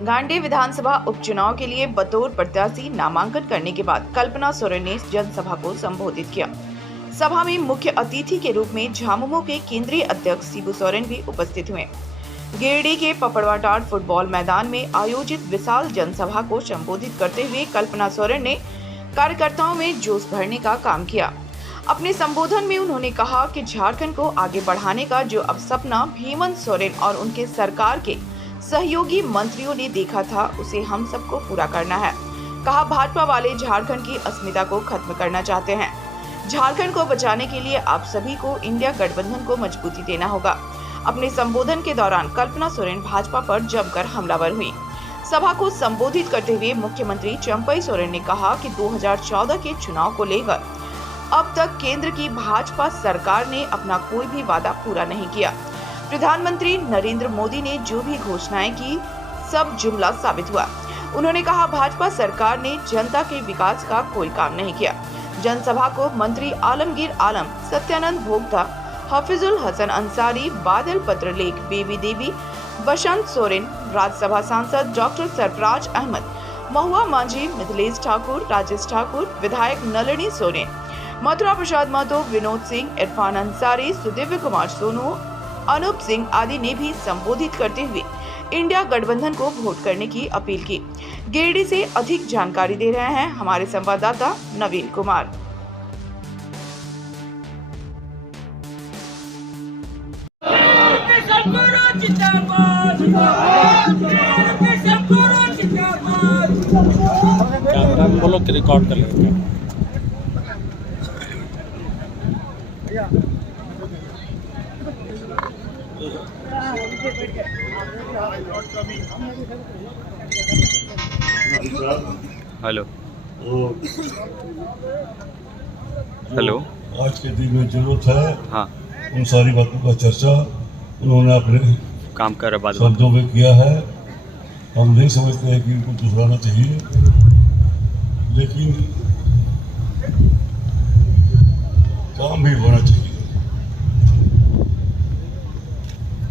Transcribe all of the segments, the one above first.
गांडेय विधानसभा उपचुनाव के लिए बतौर प्रत्याशी नामांकन करने के बाद कल्पना सोरेन ने जनसभा को संबोधित किया। सभा में मुख्य अतिथि के रूप में झामुमो के केंद्रीय अध्यक्ष शिबू सोरेन भी उपस्थित हुए। गिरिडीह के पपड़वाटार फुटबॉल मैदान में आयोजित विशाल जनसभा को संबोधित करते हुए कल्पना सोरेन ने कार्यकर्ताओं में जोश भरने का काम किया। अपने संबोधन में उन्होंने कहा कि झारखंड को आगे बढ़ाने का जो अब सपना हेमंत सोरेन और उनके सरकार के सहयोगी मंत्रियों ने देखा था, उसे हम सबको पूरा करना है। कहा, भाजपा वाले झारखंड की अस्मिता को खत्म करना चाहते हैं। झारखंड को बचाने के लिए आप सभी को इंडिया गठबंधन को मजबूती देना होगा। अपने संबोधन के दौरान कल्पना सोरेन भाजपा पर जमकर हमलावर हुई। सभा को संबोधित करते हुए मुख्यमंत्री चंपई सोरेन ने कहा कि 2014 के चुनाव को लेकर अब तक केंद्र की भाजपा सरकार ने अपना कोई भी वादा पूरा नहीं किया। प्रधानमंत्री नरेंद्र मोदी ने जो भी घोषणाएं की, सब जुमला साबित हुआ। उन्होंने कहा, भाजपा सरकार ने जनता के विकास का कोई काम नहीं किया। जनसभा को मंत्री आलमगीर आलम, सत्यानंद भोक्ता, हफीजुल हसन अंसारी, बादल पत्रलेख, बेबी देवी, बसंत सोरेन, राज्यसभा सांसद डॉक्टर सरफराज अहमद, महुआ मांझी, मिथिलेश ठाकुर, राजेश ठाकुर, विधायक नलिनी सोरेन, मथुरा प्रसाद महतो, विनोद सिंह, इरफान अंसारी, सुदिव्य कुमार सोनू, अनूप सिंह आदि ने भी संबोधित करते हुए इंडिया गठबंधन को वोट करने की अपील की। गिरिडीह से अधिक जानकारी दे रहे हैं हमारे संवाददाता नवीन कुमार। बोलो कि रिकॉर्ड कर लेंगे। हेलो हेलो, आज के दिन में जरूरत है। हाँ, उन सारी बातों का चर्चा उन्होंने अपने काम कर बाद शब्दों में किया है। हम नहीं समझते हैं कि इनको दोहराना चाहिए, लेकिन काम भी होना चाहिए।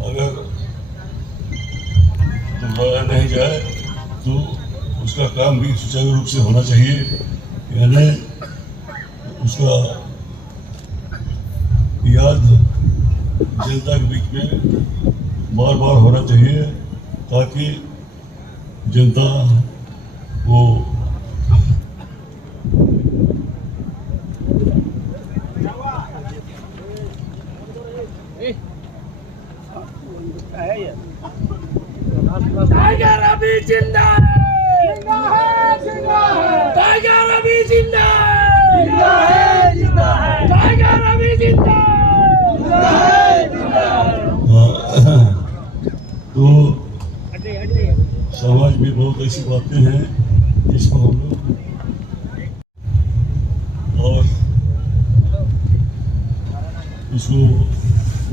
अगर दोहराया नहीं जाए तो उसका काम भी सुचारू रूप से होना चाहिए, यानी उसका याद जनता के बीच में बार बार होना चाहिए, ताकि जनता को टाइगर अभी जिंदा है, टाइगर अभी जिंदा है, टाइगर अभी जिंदा है। तो समाज में बहुत ऐसी बातें हैं जिसको हम लोग और इसको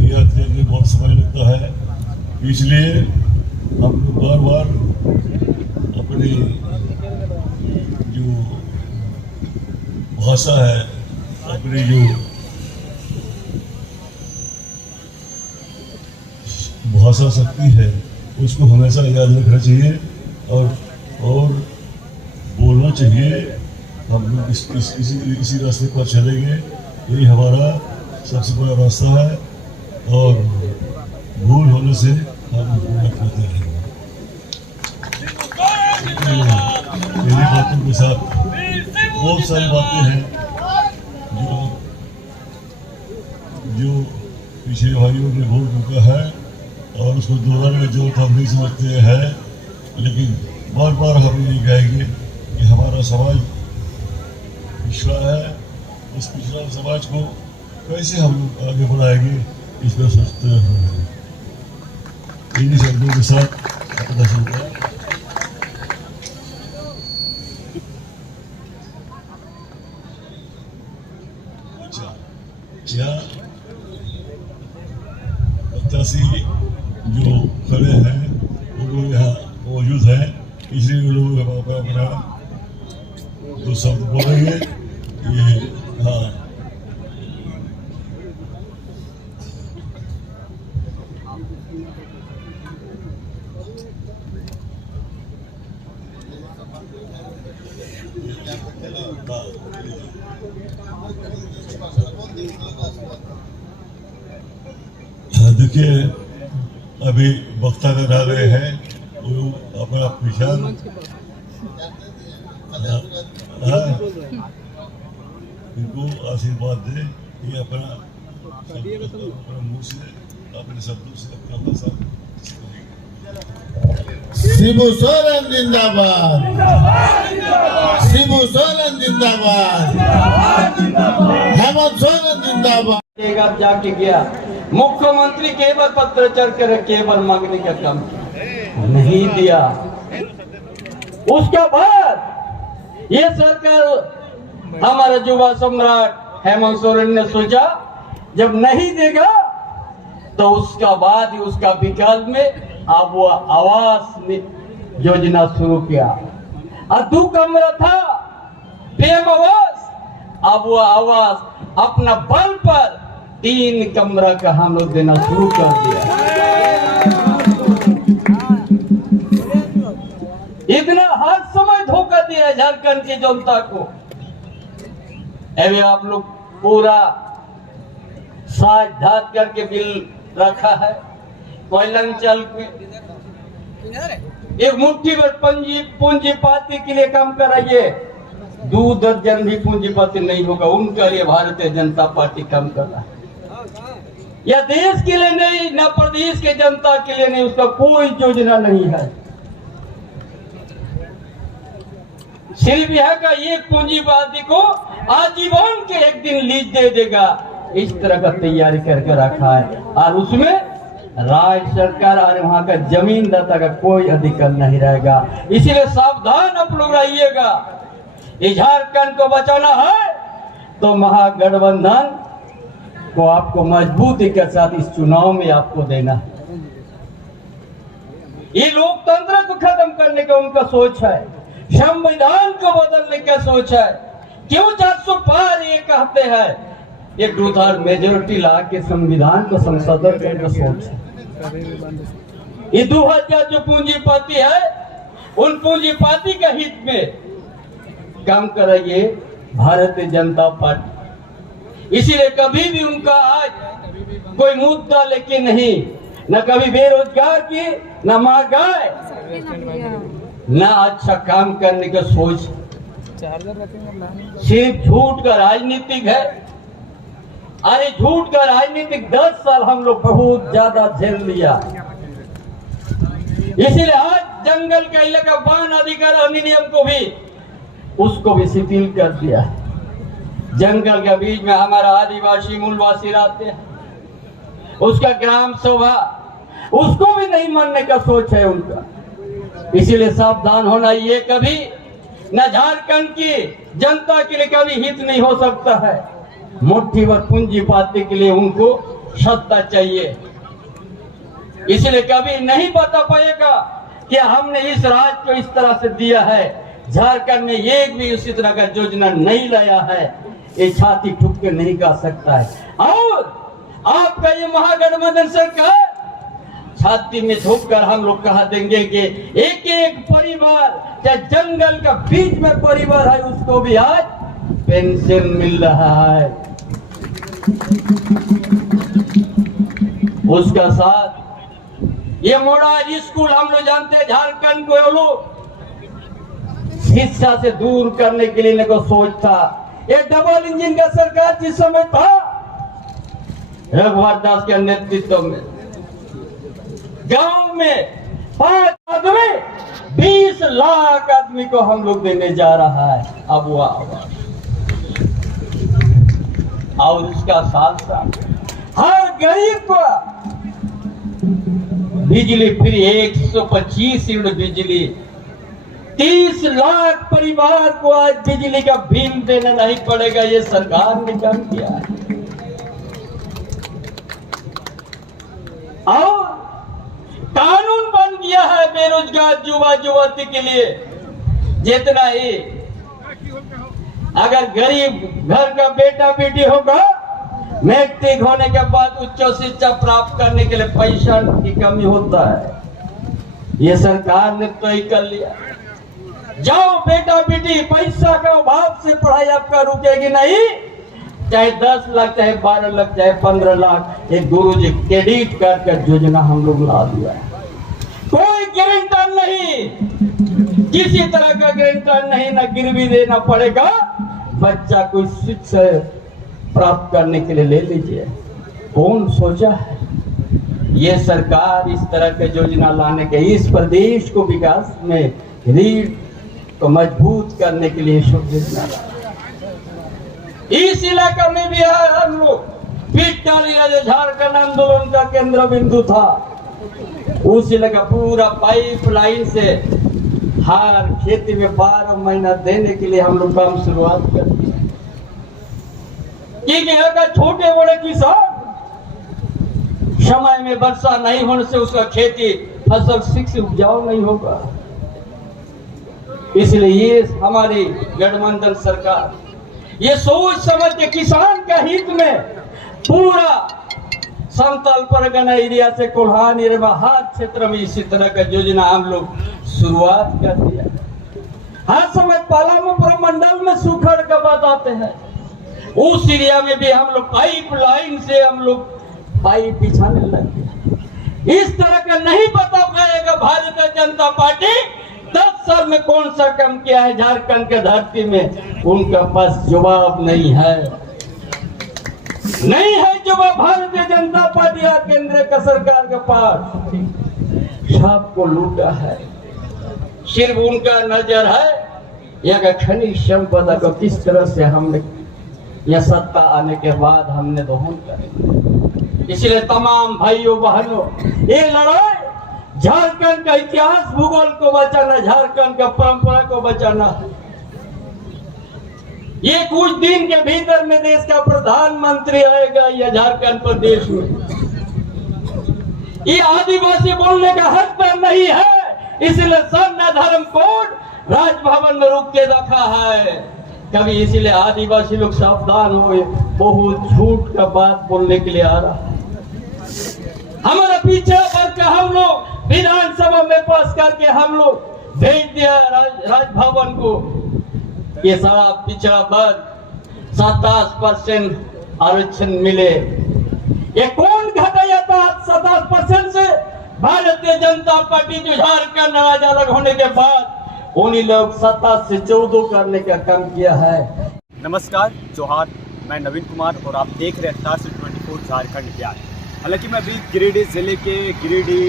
याद करने में बहुत समय लगता है, इसलिए हम लोग बार बार अपनी जो भाषा है, अपनी जो भाषा शक्ति है, उसको हमेशा याद रखना चाहिए और बोलना चाहिए। हम लोग इसी रास्ते पर चलेंगे, यही हमारा सबसे बड़ा रास्ता है, और भूल होने से हम भूल करते रहेंगे। मेरी बातों के साथ बहुत सारी बातें हैं जो पिछले भाइयों ने भूल चुका है, और उसको दोहराने में जो हम नहीं समझते हैं, लेकिन बार बार हम ये कहेंगे कि हमारा समाज पिछड़ा है। इस पिछड़ा समाज को कैसे हम लोग आगे बढ़ाएंगे, इस पर सोचते हैं। इन्हीं शब्दों के साथ अपना शुरू क्या प्रत्याशी जो खड़े हैं वो लोग यहाँ मौजूद हैं, इसलिए वो लोग अपना जो शब्द बोलेंगे ये। हाँ, नीचे अभी वक्ता कर आ गए हैं, वो अपना पिछाड़ इनको आशीर्वाद दे, ये अपना मुंह से अपने शब्दों से अपना भाषा शिबू सोरेन जिंदाबाद, शिबू सोरेन जिंदाबाद, हेमंत सोरेन जिंदाबाद। जाके गया मुख्यमंत्री केवल पत्राचार कर केवल मांगने का काम किया, नहीं दिया। उसके बाद ये सरकार हमारा युवा सम्राट हेमंत सोरेन ने सोचा जब नहीं देगा तो उसका बाद ही उसका विकल्प में अब वो आवास योजना शुरू किया। और 2 कमरा था पीएम आवास, अब वो आवास अपना बल पर 3 कमरा का हम लोग देना शुरू कर दिया। इतना हर समय धोखा दिया झारखंड की जनता को। अभी आप लोग पूरा साज धात करके बिल रखा है। कोयलंचल में एक मुट्ठी भर पूंजीपति के लिए काम कराइए, 2 दर्जन भी पूंजीपति नहीं होगा, उनके लिए भारतीय जनता पार्टी काम कर रहा है। या देश के लिए नहीं, न प्रदेश के जनता के लिए नहीं, उसका कोई योजना नहीं है। सिर्फ यहाँ का एक पूंजीपति को आजीवन के एक दिन लीज दे देगा, इस तरह का तैयारी करके रखा है। और उसमें राज्य सरकार और वहां का जमीनदाता का कोई अधिकार नहीं रहेगा। इसीलिए सावधान आप लोग रहिएगा। झारखंड को बचाना है तो महागठबंधन को आपको मजबूती के साथ इस चुनाव में आपको देना है। ये लोकतंत्र को खत्म करने का उनका सोच है, संविधान को बदलने का सोच है। क्यों 400 पार ये कहते हैं, ये 2/3 मेजोरिटी ला के संविधान को संशोधन करने का सोच है। ये 2000 जो पूंजीपति है, उन पूंजीपति के हित में काम कराइए भारतीय जनता पार्टी। इसीलिए कभी भी उनका आज कोई मुद्दा लेके नहीं, न कभी बेरोजगार की, न महंगाई, न अच्छा काम करने का सोच। सिर्फ झूठ का राजनीतिक है। अरे झूठ का राजनीतिक 10 साल हम लोग बहुत ज्यादा झेल लिया। इसीलिए आज जंगल का इलाका वन अधिकार अधिनियम को भी उसको भी शिथिल कर दिया। जंगल के बीच में हमारा आदिवासी मूलवासी रहते हैं, उसका ग्राम सभा उसको भी नहीं मानने का सोच है उनका। इसीलिए सावधान होना, ये कभी न झारखंड की जनता के लिए कभी हित नहीं हो सकता है। मुट्ठी भर पूंजीपति के लिए उनको सत्ता चाहिए। इसलिए कभी नहीं बता पाएगा कि हमने इस राज्य को इस तरह से दिया है। झारखंड में एक भी उसी तरह का योजना नहीं लाया है, ये छाती ठुक के नहीं कह सकता है। और आपका ये महागठबंधन सरकार छाती में ठोक कर हम लोग कहा देंगे कि एक एक परिवार, चाहे जंगल का बीच में परिवार है, उसको भी आज पेंशन मिल रहा है। उसका साथ ये मोरार स्कूल हम लोग जानते हैं, झारखंड को लोग शिक्षा से दूर करने के लिए को सोच था। ये डबल इंजन का सरकार जिस समय था रघुवर दास के नेतृत्व में, गांव में 5 आदमी 20 लाख आदमी को हम लोग देने जा रहा है अब वो आवाज। और उसका साथ साथ हर गरीब को बिजली फ्री, 125 यूनिट बिजली, 30 लाख परिवार को आज बिजली का बिल देना नहीं पड़ेगा। ये सरकार ने काम किया है। और कानून बन गया है बेरोजगार युवा युवती के लिए। जितना ही अगर गरीब घर का बेटा बेटी होगा, मैट्रिक होने के बाद उच्च शिक्षा प्राप्त करने के लिए पैसा की कमी होता है। ये सरकार ने तय कर लिया, जाओ बेटा बेटी, पैसा का अभाव से पढ़ाई आपका रुकेगी नहीं। चाहे 10 लाख, चाहे 12 लाख, चाहे 15 लाख, एक गुरुजी क्रेडिट कार्ड का योजना हम लोग ला दिया है। कोई गारंटर नहीं, किसी तरह का गारंटर नहीं, ना गिरवी देना पड़ेगा। बच्चा कोई शिक्षा प्राप्त करने के लिए ले लीजिए। कौन सोचा है ये सरकार इस तरह के योजना लाने के, इस प्रदेश को विकास में रीढ़ को मजबूत करने के लिए शुभ योजना। इस इलाके में भी हम लोग पीट डालिया जो झारखंड आंदोलन का केंद्र बिंदु था, उस इलाका पूरा पाइपलाइन से हर खेती में 12 महीना देने के लिए हम लोग काम शुरुआत कर दी। यहाँ का छोटे बड़े किसान समय में वर्षा नहीं होने से उसका खेती फसल ठीक से उपजाऊ नहीं होगा। इसलिए ये हमारी गठबंधन सरकार ये सोच समझ के किसान का हित में पूरा समतल परगना एरिया से कोल्हान एरिया में हर क्षेत्र में इसी तरह का योजना हम लोग शुरुआत कर दिया। हर समय पलामू प्रमंडल में सुखड़ का बात आते हैं, उस एरिया में भी हम लोग पाइपलाइन से हम लोग पाइप बिछाने लगे। इस तरह का नहीं बता पाएगा भारतीय जनता पार्टी 10 साल में कौन सा काम किया है झारखंड के धरती में, उनका पास जवाब नहीं है। नहीं है जवाब भारतीय जनता पार्टी और केंद्र का सरकार के पास। सबको लूटा है, सिर्फ उनका नजर है यह खनिज संपदा को किस तरह से हमने यह सत्ता आने के बाद हमने दोहन करें। इसलिए तमाम भाइयों बहनों, ये लड़ाई झारखंड का इतिहास भूगोल को बचाना, झारखंड का परंपरा को बचाना है। ये कुछ दिन के भीतर में देश का प्रधानमंत्री आएगा या झारखंड प्रदेश में। ये आदिवासी बोलने का हक पर नहीं है, इसलिए सर्व धर्म कोड राजभवन में रोक के रखा है। कभी इसलिए आदिवासी लोग सावधान हुए, बहुत झूठ का बात बोलने के लिए आ रहा है। हमारा पिछड़ा वर्ग का हम लोग विधानसभा में पास करके हम लोग भेज दिया राजभवन को। ये सारा पिछड़ा वर्ग 27% आरक्षण मिले। ये कौन घटाया था 27% से? भारतीय जनता पार्टी जो झारखंड राज्य अलग होने के बाद उन्हीं लोग 27 से 14 करने का काम किया है। नमस्कार, जोहार, मैं नवीन कुमार और आप देख रहे हैं 18/24 झारखंड ज्ञान। हालांकि मैं अभी गिरिडीह जिले के गिरिडीह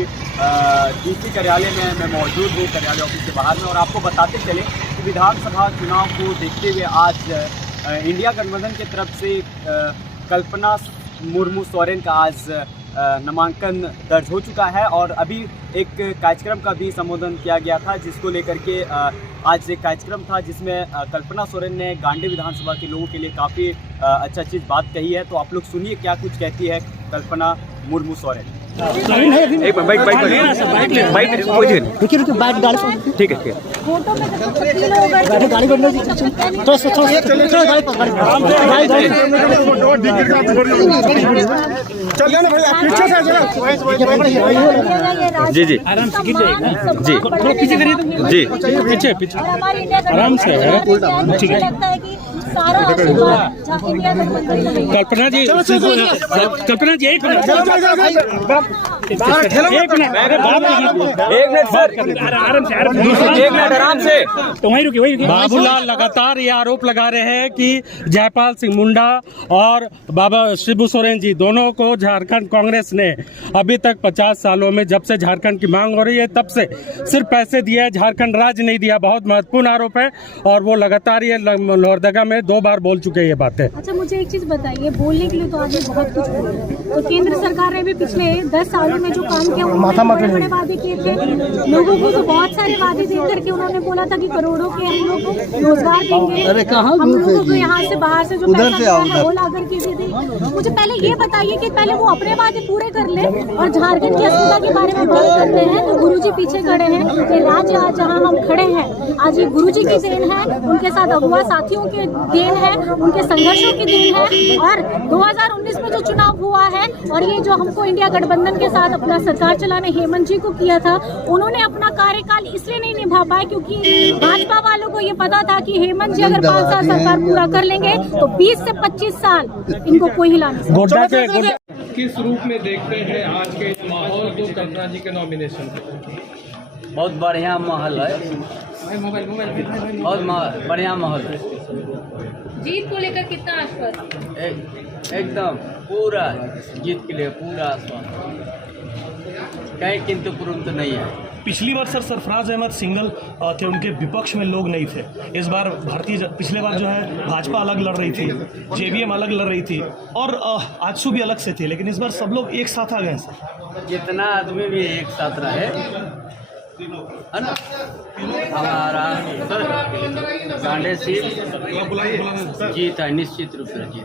डीसी कार्यालय में मैं मौजूद हूँ, कार्यालय ऑफिस के बाहर में, और आपको बताते चले कि विधानसभा चुनाव को देखते हुए आज इंडिया गठबंधन की तरफ से कल्पना मुर्मू सोरेन का आज नामांकन दर्ज हो चुका है। और अभी एक कार्यक्रम का भी संबोधन किया गया था, जिसको लेकर के आज एक कार्यक्रम था जिसमें कल्पना सोरेन ने गांडी विधानसभा के लोगों के लिए काफ़ी अच्छा चीज़ बात कही है। तो आप लोग सुनिए क्या कुछ कहती है कल्पना मुर्मू सोरेन। एक बाइक ठीक है गाड़ी बढ़ चलिए ना भैया, पीछे से जी जी जी जी पीछे आराम से है। ठीक है कल्पना जी, कल्पना जी एक मिनट आराम से। तो वहीं रुकिए। बाबूलाल लगातार ये आरोप लगा रहे हैं कि जयपाल सिंह मुंडा और बाबा शिबू सोरेन जी दोनों को झारखंड कांग्रेस ने अभी तक 50 सालों में, जब से झारखंड की मांग हो रही है तब से सिर्फ पैसे दिया है, झारखंड राज्य नहीं दिया। बहुत महत्वपूर्ण आरोप है और वो लगातार ये लोहरदगा में 2 बार बोल चुके हैं ये बातें। अच्छा, मुझे एक चीज बताइए, बोलने के लिए तो आगे बहुत कुछ बोल रहे हैं, तो केंद्र सरकार ने भी पिछले 10 सालों में जो काम किया उन्होंने बड़े वादे किए थे लोगों को, तो बहुत सारे वादे दे करके उन्होंने बोला था कि करोड़ों के हम लोग को रोजगार देंगे, हम लोगों को यहाँ से बाहर से जो पैसा वो ला करके दे दें। मुझे पहले ये बताइए कि पहले वो अपने वादे पूरे कर ले, और झारखंड की अस्मिता के बारे में बात करते हैं तो गुरुजी पीछे खड़े हैं। ये राज्य आज जहाँ हम खड़े हैं आज ये गुरुजी की देन है, उनके साथ अगुआ साथियों की देन है, उनके संघर्षों की देन है। और 2019 में जो चुनाव हुआ है और ये जो हमको इंडिया गठबंधन के साथ बाद अपना सरकार चलाने हेमंत जी को किया था। उन्होंने अपना कार्यकाल इसलिए नहीं निभा पाए क्योंकि भाजपा वालों को ये पता था कि हेमंत जी अगर 5 साल सरकार पूरा कर लेंगे तो 20 से 25 साल इनको कोई हिला नहीं सकता। गोड्डा के किस रूप में देखते हैं आज के माहौल को कल्पना जी के नॉमिनेशन पे? बहुत बढ़िया माहौल है, बहुत बढ़िया माहौल है। जीत को लेकर कितना आश्वस्त? एकदम पूरा जीत के लिए पूरा आश्वासन, कहीं किंतु परंतु नहीं है। पिछली बार सर सरफराज अहमद सिंगल थे, उनके विपक्ष में लोग नहीं थे। इस बार पिछले बार जो है भाजपा अलग लड़ रही थी, जेवीएम अलग लड़ रही थी और आजसू भी अलग से थे, लेकिन इस बार सब लोग एक साथ आ गए सर। जितना आदमी भी एक साथ रहे है ना, हमारा गांडे सीट जीत है, निश्चित रूप से जीत।